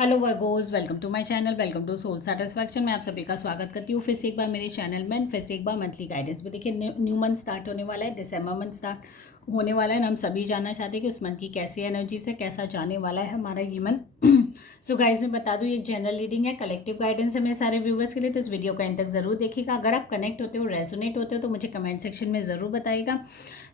Hello वर्गोज, welcome to my channel, welcome to soul satisfaction. मैं आप सभी का स्वागत करती हूँ फिर से एक बार मेरे चैनल में, फिर से एक बार मंथली गाइडेंस में। देखिए न्यू मंथ स्टार्ट होने वाला है, दिसंबर मंथ स्टार्ट होने वाला है। हम सभी जानना चाहते हैं कि उस मंथ की कैसी एनर्जी से कैसा जाने वाला है हमारा ये मंथ। सो गाइज मैं बता दूँ, ये जनरल रीडिंग है, कलेक्टिव गाइडेंस है मेरे सारे व्यूवर्स के लिए। तो इस वीडियो को एंड तक जरूर देखिएगा। अगर आप कनेक्ट होते हो, रेजोनेट होते हो तो मुझे कमेंट सेक्शन में ज़रूर बताइएगा।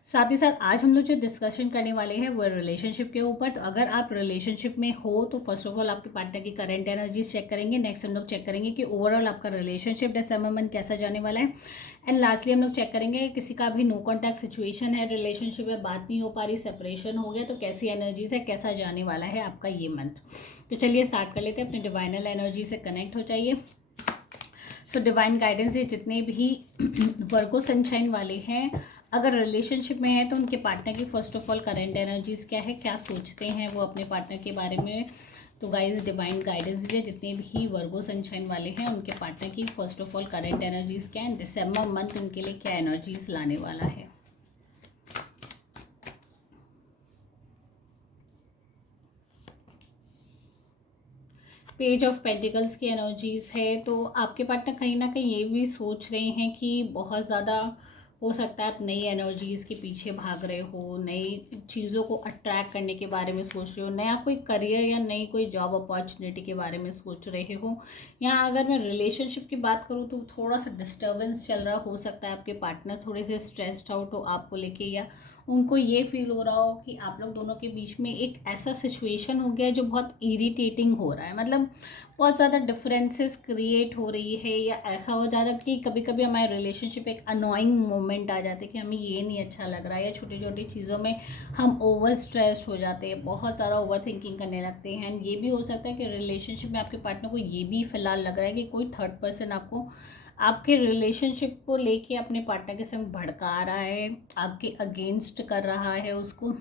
साथ ही साथ आज हम लोग जो डिस्कशन करने वाले हैं वो रिलेशनशिप के ऊपर। तो अगर आप रिलेशनशिप में हो तो फर्स्ट ऑफ ऑल आपके पार्टनर की करंट एनर्जीज चेक करेंगे। नेक्स्ट हम लोग चेक करेंगे कि ओवरऑल आपका रिलेशनशिप दिसंबर मंथ कैसा जाने वाला है। एंड लास्टली हम लोग चेक करेंगे किसी का भी नो कॉन्टैक्ट सिचुएशन है, रिलेशनशिप में बात नहीं हो पा रही, सेपरेशन हो गया, तो कैसी एनर्जीज है, कैसा जाने वाला है आपका ये मंथ। तो चलिए स्टार्ट कर लेते हैं। अपने डिवाइनल एनर्जी से कनेक्ट हो जाइए। सो डिवाइन गाइडेंस, ये जितने भी वर्गो सनशाइन वाले हैं, अगर रिलेशनशिप में है तो उनके पार्टनर की first of all current energies क्या है, क्या सोचते हैं वो अपने पार्टनर के बारे में। तो गाइज डिवाइन गाइडेंस है, जितने भी वर्गो सनशाइन वाले हैं उनके पार्टनर की first of all current energies क्या है, दिसंबर मंथ उनके लिए क्या एनर्जीज लाने वाला है। पेज ऑफ पेंटिकल्स की एनर्जीज है, तो आपके पार्टनर कहीं ना कहीं ये भी सोच रहे हैं कि बहुत ज़्यादा हो सकता है आप नई एनर्जीज़ के पीछे भाग रहे हो, नई चीज़ों को अट्रैक्ट करने के बारे में सोच रहे हो, नया कोई करियर या नई कोई जॉब अपॉर्चुनिटी के बारे में सोच रहे हो। या अगर मैं रिलेशनशिप की बात करूँ तो थोड़ा सा डिस्टर्बेंस चल रहा हो सकता है, आपके पार्टनर थोड़े से स्ट्रेस्ड आउट हो आपको लेके, या उनको ये फील हो रहा हो कि आप लोग दोनों के बीच में एक ऐसा सिचुएशन हो गया है जो बहुत इरिटेटिंग हो रहा है। मतलब बहुत ज़्यादा डिफरेंसेस क्रिएट हो रही है, या ऐसा हो जाता है कि कभी कभी हमारे रिलेशनशिप एक अनोइंग मोमेंट आ जाते हैं कि हमें ये नहीं अच्छा लग रहा है, या छोटी छोटी चीज़ों में हम ओवर स्ट्रेस्ड हो जाते हैं, बहुत ज़्यादा ओवर थिंकिंग करने लगते हैं। एंड ये भी हो सकता है कि रिलेशनशिप में आपके पार्टनर को ये भी फिलहाल लग रहा है कि कोई थर्ड पर्सन आपको आपके रिलेशनशिप को लेके अपने पार्टनर के संग भड़का रहा है, आपके अगेंस्ट कर रहा है उसको।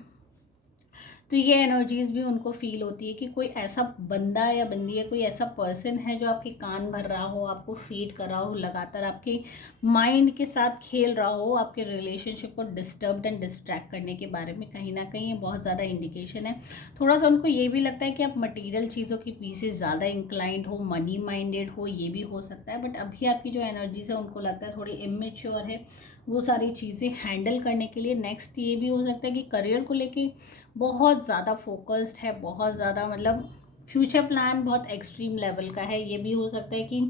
तो ये एनर्जीज भी उनको फील होती है कि कोई ऐसा बंदा या बंदी है, कोई ऐसा पर्सन है जो आपके कान भर रहा हो, आपको फीड कर रहा हो, लगातार आपके माइंड के साथ खेल रहा हो, आपके रिलेशनशिप को डिस्टर्ब एंड डिस्ट्रैक्ट करने के बारे में कहीं ना कहीं ये बहुत ज़्यादा इंडिकेशन है। थोड़ा सा उनको ये भी लगता है कि आप मटीरियल चीज़ों के पीछे ज़्यादा इंक्लाइंड हो, मनी माइंडेड हो, ये भी हो सकता है। बट अभी आपकी जो एनर्जीज है उनको लगता है थोड़ी इमेच्योर है वो सारी चीज़ें हैंडल करने के लिए। नेक्स्ट ये भी हो सकता है कि करियर को लेके बहुत ज़्यादा फोकस्ड है, बहुत ज़्यादा मतलब फ्यूचर प्लान बहुत एक्सट्रीम लेवल का है। ये भी हो सकता है कि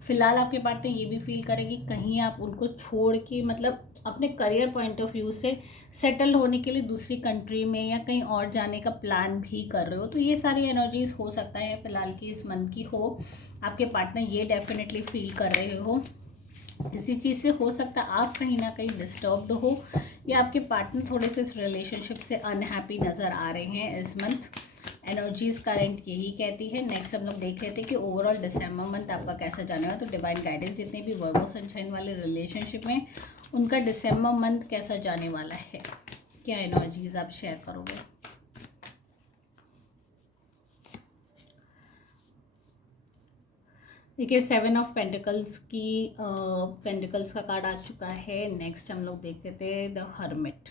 फिलहाल आपके पार्टनर ये भी फील करेगी कहीं आप उनको छोड़ के, मतलब अपने करियर पॉइंट ऑफ व्यू से सेटल होने के लिए दूसरी कंट्री में या कहीं और जाने का प्लान भी कर रहे हो। तो ये सारी एनर्जीज हो सकता है फिलहाल की इस मंथ की हो, आपके पार्टनर ये डेफिनेटली फील कर रहे हो। इसी चीज़ से हो सकता है आप कहीं ना कहीं डिस्टर्ब्ड हो, या आपके पार्टनर थोड़े से इस रिलेशनशिप से अनहैप्पी नज़र आ रहे हैं इस मंथ। एनर्जीज करेंट यही कहती है। नेक्स्ट हम लोग देख लेते हैं कि ओवरऑल दिसंबर मंथ आपका कैसा जाने वाला है। तो डिवाइन गाइडेंस, जितने भी वर्गो सनशाइन वाले रिलेशनशिप में उनका दिसंबर मंथ कैसा जाने वाला है, क्या एनर्जीज आप शेयर करोगे। देखिए 7 ऑफ पेंटिकल्स की पेंटिकल्स का कार्ड आ चुका है। नेक्स्ट हम लोग देख लेते हैं द हर्मिट।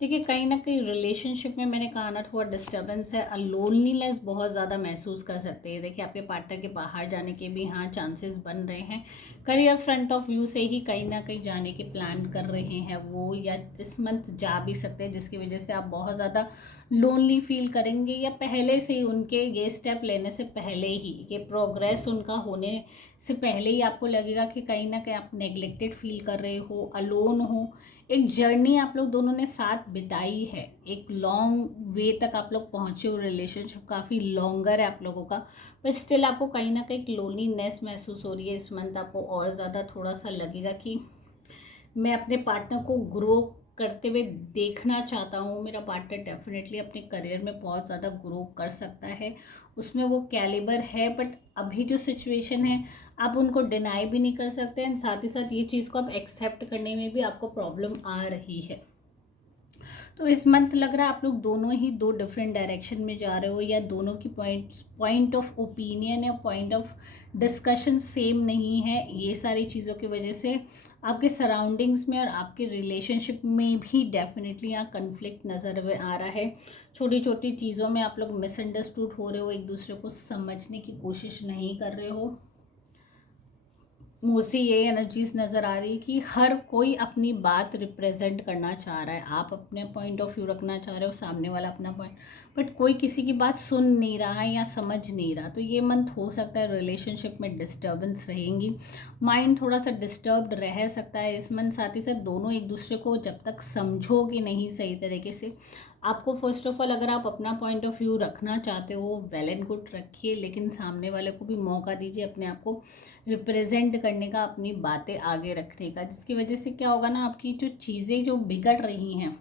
देखिए कहीं ना कहीं रिलेशनशिप में मैंने कहा ना थोड़ा डिस्टर्बेंस है, लोनलीनेस बहुत ज़्यादा महसूस कर सकते हैं। देखिए आपके पार्टनर के बाहर जाने के भी हाँ चांसेस बन रहे हैं। करियर फ्रंट ऑफ व्यू से ही कहीं ना कहीं जाने के प्लान कर रहे हैं वो, या इस मंथ जा भी सकते हैं, जिसकी वजह से आप बहुत ज़्यादा लोनली फील करेंगे, या पहले से ही उनके ये स्टेप लेने से पहले ही, ये प्रोग्रेस उनका होने से पहले ही आपको लगेगा कि कहीं ना कहीं आप नेग्लेक्टेड फील कर रहे हो, अलोन हो। एक जर्नी आप लोग दोनों ने साथ बिताई है, एक लॉन्ग वे तक आप लोग पहुँचे हो, रिलेशनशिप काफ़ी लॉन्गर है आप लोगों का, पर स्टिल आपको कहीं ना कहीं लोनलीनेस महसूस हो रही है इस मंथ। आपको और ज़्यादा थोड़ा सा लगेगा कि मैं अपने पार्टनर को ग्रो करते हुए देखना चाहता हूँ। मेरा पार्टनर डेफिनेटली अपने करियर में बहुत ज़्यादा ग्रो कर सकता है, उसमें वो कैलिबर है, बट अभी जो सिचुएशन है आप उनको डिनाई भी नहीं कर सकते हैं। साथ ही साथ ये चीज़ को आप एक्सेप्ट करने में भी आपको प्रॉब्लम आ रही है। तो इस मंथ लग रहा है आप लोग दोनों ही दो डिफरेंट डायरेक्शन में जा रहे हो, या दोनों की पॉइंट ऑफ ओपिनियन या पॉइंट ऑफ डिस्कशन सेम नहीं है। ये सारी चीज़ों की वजह से आपके सराउंडिंग्स में और आपके रिलेशनशिप में भी डेफिनेटली यहाँ कन्फ्लिक्ट नज़र आ रहा है। छोटी छोटी चीज़ों में आप लोग मिसअंडरस्टूड हो रहे हो, एक दूसरे को समझने की कोशिश नहीं कर रहे हो। मोस्टली ये एनर्जीज नज़र आ रही है कि हर कोई अपनी बात रिप्रेजेंट करना चाह रहा है। आप अपने पॉइंट ऑफ व्यू रखना चाह रहे हो, सामने वाला अपना पॉइंट, बट कोई किसी की बात सुन नहीं रहा है या समझ नहीं रहा। तो ये मंथ हो सकता है रिलेशनशिप में डिस्टर्बेंस रहेंगी, माइंड थोड़ा सा डिस्टर्ब्ड रह सकता है इस मंथ। साथ ही साथ दोनों एक दूसरे को जब तक समझोगे नहीं सही तरीके से, आपको फर्स्ट ऑफ ऑल अगर आप अपना पॉइंट ऑफ व्यू रखना चाहते हो वेल एंड गुड रखिए, लेकिन सामने वाले को भी मौका दीजिए अपने आप को रिप्रेजेंट करने का, अपनी बातें आगे रखने का, जिसकी वजह से क्या होगा ना, आपकी जो चीज़ें जो बिगड़ रही हैं,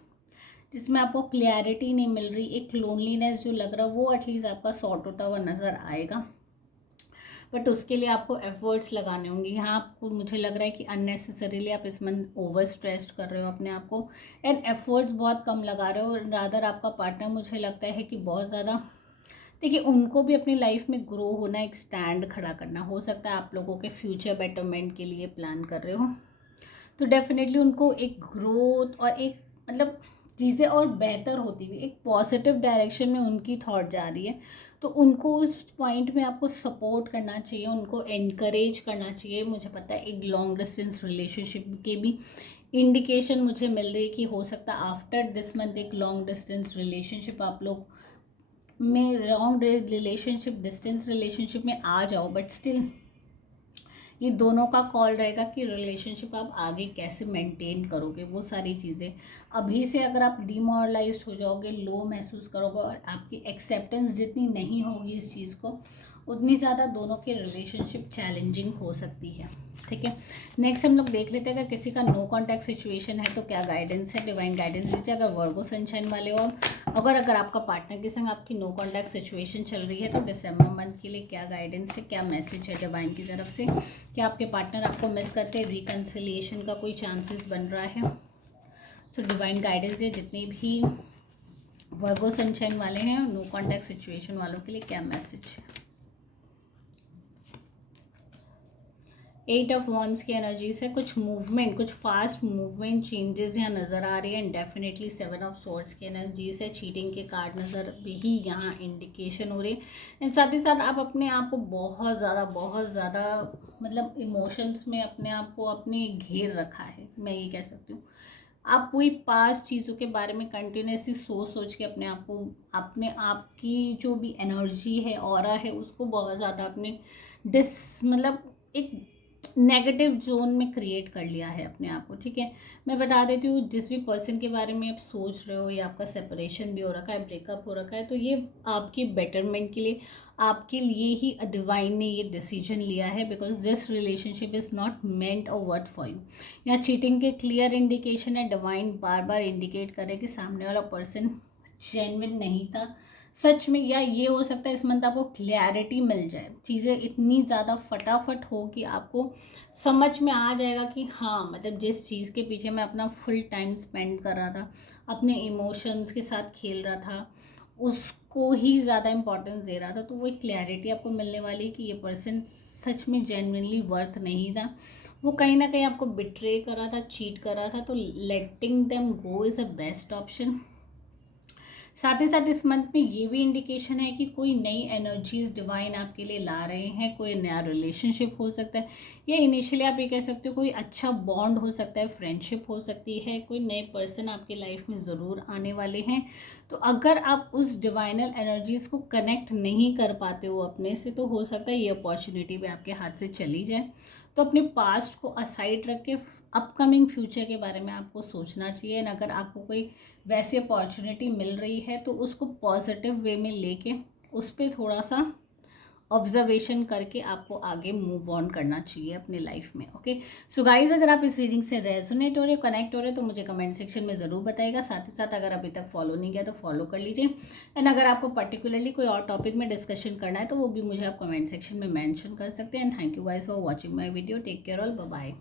जिसमें आपको क्लैरिटी नहीं मिल रही, एक लोनलीनेस जो लग रहा है, वो एटलीस्ट आपका सॉर्ट होता हुआ नज़र आएगा। बट उसके लिए आपको एफर्ट्स लगाने होंगे। यहाँ आपको मुझे लग रहा है कि अननेसेसरीली आप इस मंथ ओवर स्ट्रेस्ड कर रहे हो अपने आप को, एंड एफर्ट्स बहुत कम लगा रहे हो। रादर आपका पार्टनर मुझे लगता है कि बहुत ज़्यादा, देखिए उनको भी अपनी लाइफ में ग्रो होना, एक स्टैंड खड़ा करना, हो सकता है आप लोगों के फ्यूचर बेटरमेंट के लिए प्लान कर रहे हो, तो डेफिनेटली उनको एक ग्रोथ और एक मतलब चीज़ें और बेहतर होती हुई एक पॉजिटिव डायरेक्शन में उनकी थॉट जा रही है, तो उनको उस पॉइंट में आपको सपोर्ट करना चाहिए, उनको एनकरेज करना चाहिए। मुझे पता है एक लॉन्ग डिस्टेंस रिलेशनशिप के भी इंडिकेशन मुझे मिल रही है कि हो सकता है आफ्टर दिस मंथ एक लॉन्ग डिस्टेंस रिलेशनशिप आप लोग में, लॉन्ग रिलेशनशिप डिस्टेंस रिलेशनशिप में आ जाओ, बट स्टिल ये दोनों का कॉल रहेगा कि रिलेशनशिप आप आगे कैसे मेंटेन करोगे। वो सारी चीज़ें अभी से अगर आप डिमोरलाइज्ड हो जाओगे, लो महसूस करोगे, और आपकी एक्सेप्टेंस जितनी नहीं होगी इस चीज़ को, उतनी ज़्यादा दोनों की रिलेशनशिप चैलेंजिंग हो सकती है। ठीक है, नेक्स्ट हम लोग देख लेते हैं अगर किसी का नो कॉन्टैक्ट सिचुएशन है तो क्या गाइडेंस है, डिवाइन गाइडेंस दीजिए। अगर वर्गो सनशाइन वाले हो अगर आपका पार्टनर के संग आपकी नो कॉन्टैक्ट सिचुएशन चल रही है तो दिसंबर मंथ के लिए क्या गाइडेंस है, क्या मैसेज है डिवाइन की तरफ से, क्या आपके पार्टनर आपको मिस करते हैं, रिकन्सिलिएशन का कोई चांसेस बन रहा है। सो डिवाइन गाइडेंस दे जितने भी वर्गो सनशाइन वाले हैं, नो कॉन्टैक्ट सिचुएशन वालों के लिए क्या मैसेज है। 8 ऑफ वॉन्ड्स की एनर्जीज है, कुछ मूवमेंट, कुछ फास्ट मूवमेंट चेंजेस यहाँ नज़र आ रही है, एंड डेफिनेटली 7 ऑफ स्वॉर्ड्स की एनर्जीज है। चीटिंग के कार्ड नज़र भी यहाँ इंडिकेशन हो रही है, एंड साथ ही साथ आप अपने आप को बहुत ज़्यादा मतलब इमोशंस में अपने आप को अपने घेर रखा है, मैं ये कह सकती हूँ। आप कोई पास्ट चीज़ों के बारे में कंटिन्यूसली सोच के अपने आप को, अपने आप की जो भी एनर्जी है, ऑरा है, उसको बहुत ज़्यादा अपने मतलब एक नेगेटिव जोन में क्रिएट कर लिया है अपने आप को। ठीक है, मैं बता देती हूँ, जिस भी पर्सन के बारे में आप सोच रहे हो, या आपका सेपरेशन भी हो रखा है, ब्रेकअप हो रखा है, तो ये आपकी बेटरमेंट के लिए, आपके लिए ही डिवाइन ने ये डिसीजन लिया है, because this relationship is not meant और वर्थ फॉर यू। यहाँ चीटिंग के क्लियर इंडिकेशन है, डिवाइन बार बार इंडिकेट करे कि सामने वाला पर्सन जेन्युइन नहीं था सच में, या ये हो सकता है इस मंथ आपको क्लैरिटी मिल जाए, चीज़ें इतनी ज़्यादा फटाफट हो कि आपको समझ में आ जाएगा कि हाँ, मतलब जिस चीज़ के पीछे मैं अपना फुल टाइम स्पेंड कर रहा था, अपने इमोशंस के साथ खेल रहा था, उसको ही ज़्यादा इम्पोर्टेंस दे रहा था, तो वो एक क्लैरिटी आपको मिलने वाली है कि ये पर्सन सच में जेन्युइनली वर्थ नहीं था, वो कहीं ना कहीं आपको बिट्रे कर रहा था, चीट कर रहा था। तो letting them go is a best option. साथ ही साथ इस मंथ में ये भी इंडिकेशन है कि कोई नई एनर्जीज डिवाइन आपके लिए ला रहे हैं, कोई नया रिलेशनशिप हो सकता है, या इनिशियली आप ये कह सकते हो कोई अच्छा बॉन्ड हो सकता है, फ्रेंडशिप हो सकती है, कोई नए पर्सन आपके लाइफ में ज़रूर आने वाले हैं। तो अगर आप उस डिवाइनल एनर्जीज को कनेक्ट नहीं कर पाते हो अपने से, तो हो सकता है ये अपॉर्चुनिटी भी आपके हाथ से चली जाए। तो अपने पास्ट को असाइड रख के अपकमिंग फ्यूचर के बारे में आपको सोचना चाहिए। अगर आपको कोई वैसी अपॉर्चुनिटी मिल रही है तो उसको पॉजिटिव वे में लेके उस पर थोड़ा सा ऑब्जर्वेशन करके आपको आगे मूव ऑन करना चाहिए अपने लाइफ में। ओके, सो गाइज, अगर आप इस रीडिंग से रेजोनेट हो रहे, कनेक्ट हो रहे, तो मुझे कमेंट सेक्शन में ज़रूर बताइएगा। साथ ही साथ अगर अभी तक फॉलो नहीं किया तो फॉलो कर लीजिए, एंड अगर आपको पर्टिकुलरली कोई और टॉपिक में डिस्कशन करना है तो वो भी मुझे आप कमेंट सेक्शन में मैंशन कर सकते हैं। And thank you guys for watching my video. Take care all, bye bye.